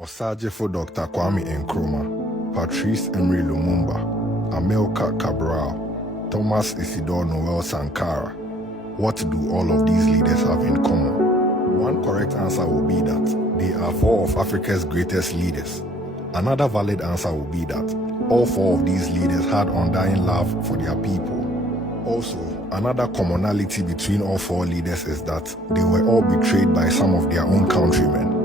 Osagyefo Dr. Kwame Nkrumah, Patrice Emery Lumumba, Amilcar Cabral, Thomas Isidore Noel Sankara. What do all of these leaders have in common? One correct answer will be that they are four of Africa's greatest leaders. Another valid answer will be that all four of these leaders had undying love for their people. Also, another commonality between all four leaders is that they were all betrayed by some of their own countrymen.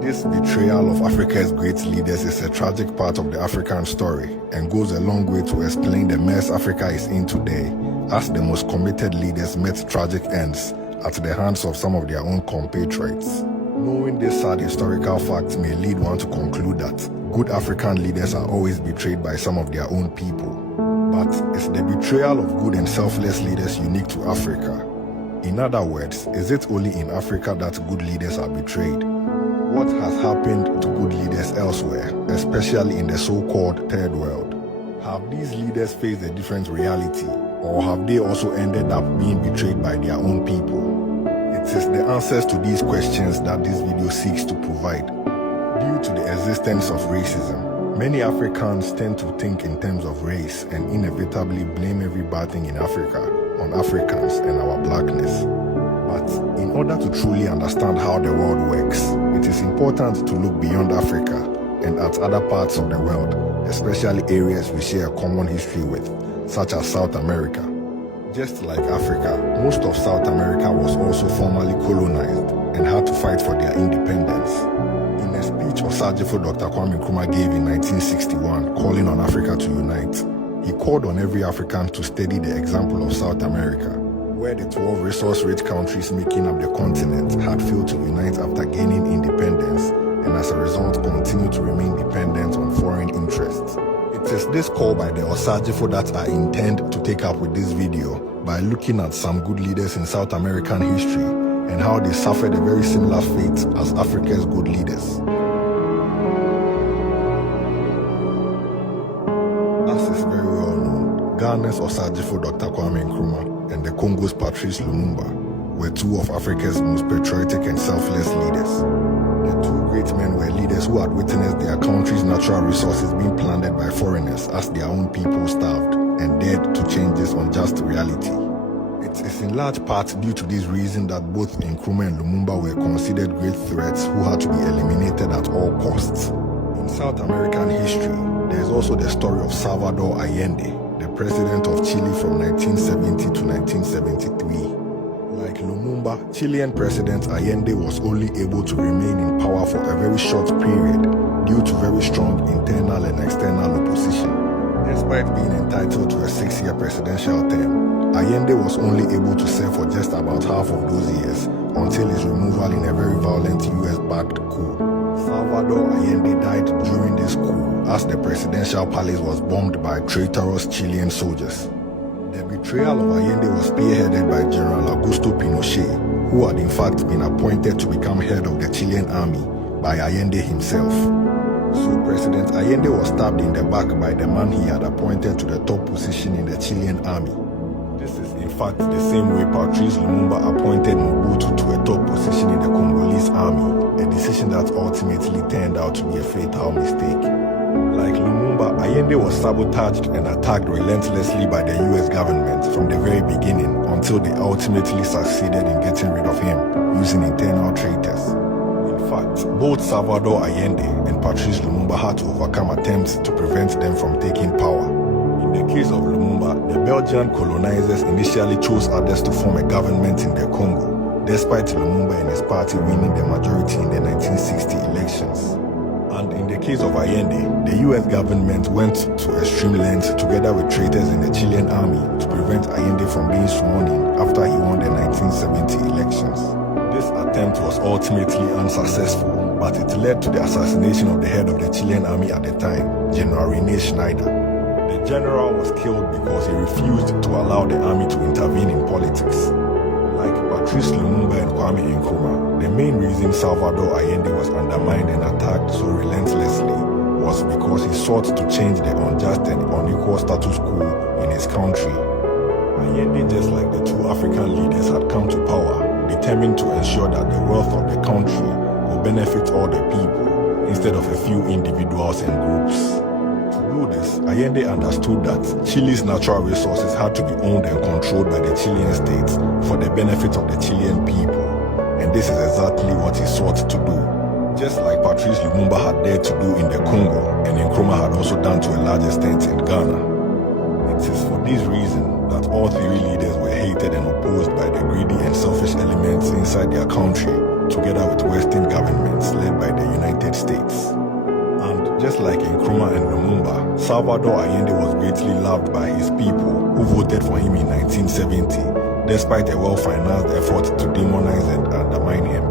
This betrayal of Africa's great leaders is a tragic part of the African story and goes a long way to explain the mess Africa is in today, as the most committed leaders met tragic ends at the hands of some of their own compatriots. Knowing this sad historical fact may lead one to conclude that good African leaders are always betrayed by some of their own people. But is the betrayal of good and selfless leaders unique to Africa? In other words, is it only in Africa that good leaders are betrayed? What has happened to good leaders elsewhere, especially in the so-called Third World? Have these leaders faced a different reality, or have they also ended up being betrayed by their own people? It is the answers to these questions that this video seeks to provide. Due to the existence of racism, many Africans tend to think in terms of race and inevitably blame every bad thing in Africa on Africans and our blackness. But in order to truly understand how the world works, it is important to look beyond Africa and at other parts of the world, especially areas we share a common history with, such as South America. Just like Africa, most of South America was also formerly colonized and had to fight for their independence. In a speech Osagyefo Dr. Kwame Nkrumah gave in 1961, calling on Africa to unite, he called on every African to study the example of South America, where the 12 resource-rich countries making up the continent had failed to unite after gaining independence and as a result continue to remain dependent on foreign interests. It is this call by the Osagyefo that I intend to take up with this video by looking at some good leaders in South American history and how they suffered a very similar fate as Africa's good leaders. As is very well known, Ghana's Osagyefo Dr. Kwame Nkrumah and the Congo's Patrice Lumumba were two of Africa's most patriotic and selfless leaders. The two great men were leaders who had witnessed their country's natural resources being plundered by foreigners as their own people starved and dared to change this unjust reality. It is in large part due to this reason that both Nkrumah and Lumumba were considered great threats who had to be eliminated at all costs. In South American history, there is also the story of Salvador Allende, the president of Chile from 1970 to 1973. Like Lumumba, Chilean President Allende was only able to remain in power for a very short period due to very strong internal and external opposition. Despite being entitled to a 6-year presidential term, Allende was only able to serve for just about half of those years until his removal in a very violent US-backed coup. Salvador Allende died during this coup as the presidential palace was bombed by traitorous Chilean soldiers. The betrayal of Allende was spearheaded by General Augusto Pinochet, who had in fact been appointed to become head of the Chilean army by Allende himself. So President Allende was stabbed in the back by the man he had appointed to the top position in the Chilean army. This is in fact the same way Patrice Lumumba appointed Mobutu to a top position in the Congolese army, a decision that ultimately turned out to be a fatal mistake. Like Lumumba, Allende was sabotaged and attacked relentlessly by the US government from the very beginning until they ultimately succeeded in getting rid of him using internal traitors. In fact, both Salvador Allende and Patrice Lumumba had to overcome attempts to prevent them from taking power. In the case of Lumumba, the Belgian colonizers initially chose others to form a government in the Congo, despite Lumumba and his party winning the majority in the 1960 elections. And in the case of Allende, the US government went to extreme lengths together with traitors in the Chilean army to prevent Allende from being sworn in after he won the 1970 elections. This attempt was ultimately unsuccessful, but it led to the assassination of the head of the Chilean army at the time, General René Schneider. The general was killed because he refused to allow the army to intervene in politics. Like Patrice Lumumba and Kwame Nkrumah, the main reason Salvador Allende was undermined and attacked so relentlessly was because he sought to change the unjust and unequal status quo in his country. Allende, just like the two African leaders, had come to power, determined to ensure that the wealth of the country will benefit all the people, instead of a few individuals and groups. To do this, Allende understood that Chile's natural resources had to be owned and controlled by the Chilean state for the benefit of the Chilean people, and this is exactly what he sought to do. Just like Patrice Lumumba had dared to do in the Congo, and Nkrumah had also done to a large extent in Ghana. It is for this reason that all three leaders were hated and opposed by the greedy and selfish elements inside their country, together with Western governments led by the United States. And just like Nkrumah and Lumumba, Salvador Allende was greatly loved by his people who voted for him in 1970, despite a well-financed effort to demonize and undermine him.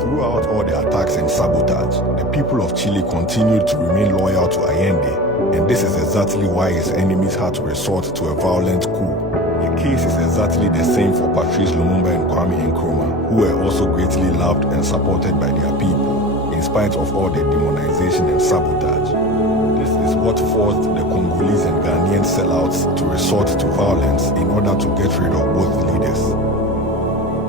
Throughout all the attacks and sabotage, the people of Chile continued to remain loyal to Allende, and this is exactly why his enemies had to resort to a violent coup. The case is exactly the same for Patrice Lumumba and Kwame Nkrumah, who were also greatly loved and supported by their people, in spite of all the demonization and sabotage. This is what forced the Congolese and Ghanaian sellouts to resort to violence in order to get rid of both leaders.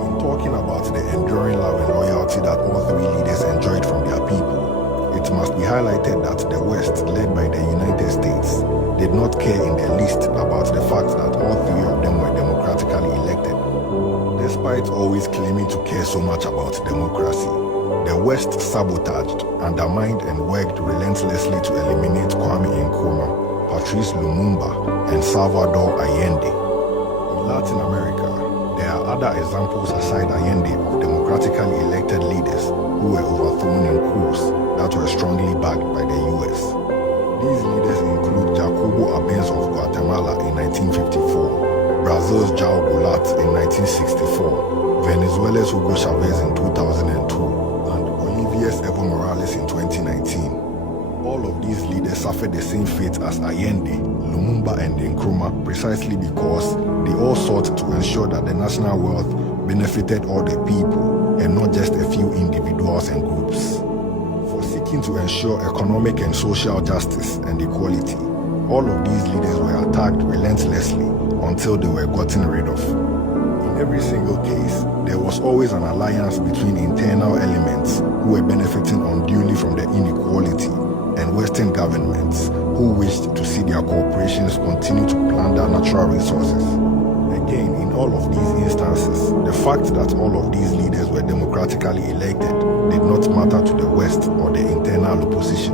In talking about the enduring love and loyalty that all three leaders enjoyed from their people, it must be highlighted that the West, led by the United States, did not care in the least about the fact that all three of them were democratically elected. Despite always claiming to care so much about democracy, the West sabotaged, undermined, and worked relentlessly to eliminate Kwame Nkrumah, Patrice Lumumba, and Salvador Allende. In Latin America, there are other examples aside Allende of democratically elected leaders who were overthrown in coups that were strongly backed by the US. These leaders include Jacobo Arbenz of Guatemala in 1954, Brazil's João Goulart in 1964, Venezuela's Hugo Chavez in 2002, and Bolivia's Evo Morales in 2019. All of these leaders suffered the same fate as Allende, Lumumba, and Nkrumah precisely because they all sought to ensure that the national wealth benefited all the people and not just a few individuals and groups. For seeking to ensure economic and social justice and equality, all of these leaders were attacked relentlessly until they were gotten rid of. In every single case, there was always an alliance between internal elements who were benefiting unduly from the inequality and Western governments who wished to see their corporations continue to plunder natural resources. Again, in all of these instances, the fact that all of these leaders were democratically elected did not matter to the West or the internal opposition.